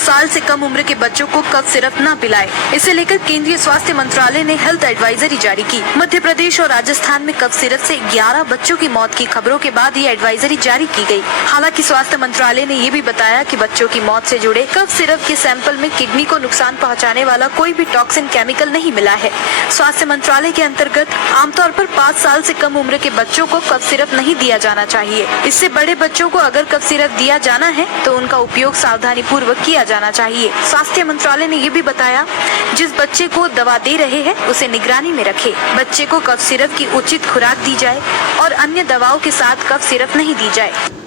साल से कम उम्र के बच्चों को कफ सिरप न पिलाएं। इसे लेकर केंद्रीय स्वास्थ्य मंत्रालय ने हेल्थ एडवाइजरी जारी की। मध्य प्रदेश और राजस्थान में कफ सिरप से 11 बच्चों की मौत की खबरों के बाद ये एडवाइजरी जारी की गई। हालांकि स्वास्थ्य मंत्रालय ने ये भी बताया कि बच्चों की मौत से जुड़े कफ सिरप के सैंपल में किडनी को नुकसान पहुँचाने वाला कोई भी टॉक्सिन केमिकल नहीं मिला है। स्वास्थ्य मंत्रालय के अंतर्गत आमतौर पर 5 साल से कम उम्र के बच्चों को कफ सिरप नहीं दिया जाना चाहिए। इससे बड़े बच्चों को अगर कफ सिरप दिया जाना है तो उनका उपयोग सावधानी पूर्वक किया जाना चाहिए। स्वास्थ्य मंत्रालय ने ये भी बताया, जिस बच्चे को दवा दे रहे हैं उसे निगरानी में रखें। बच्चे को कफ सिरप की उचित खुराक दी जाए और अन्य दवाओं के साथ कफ सिरप नहीं दी जाए।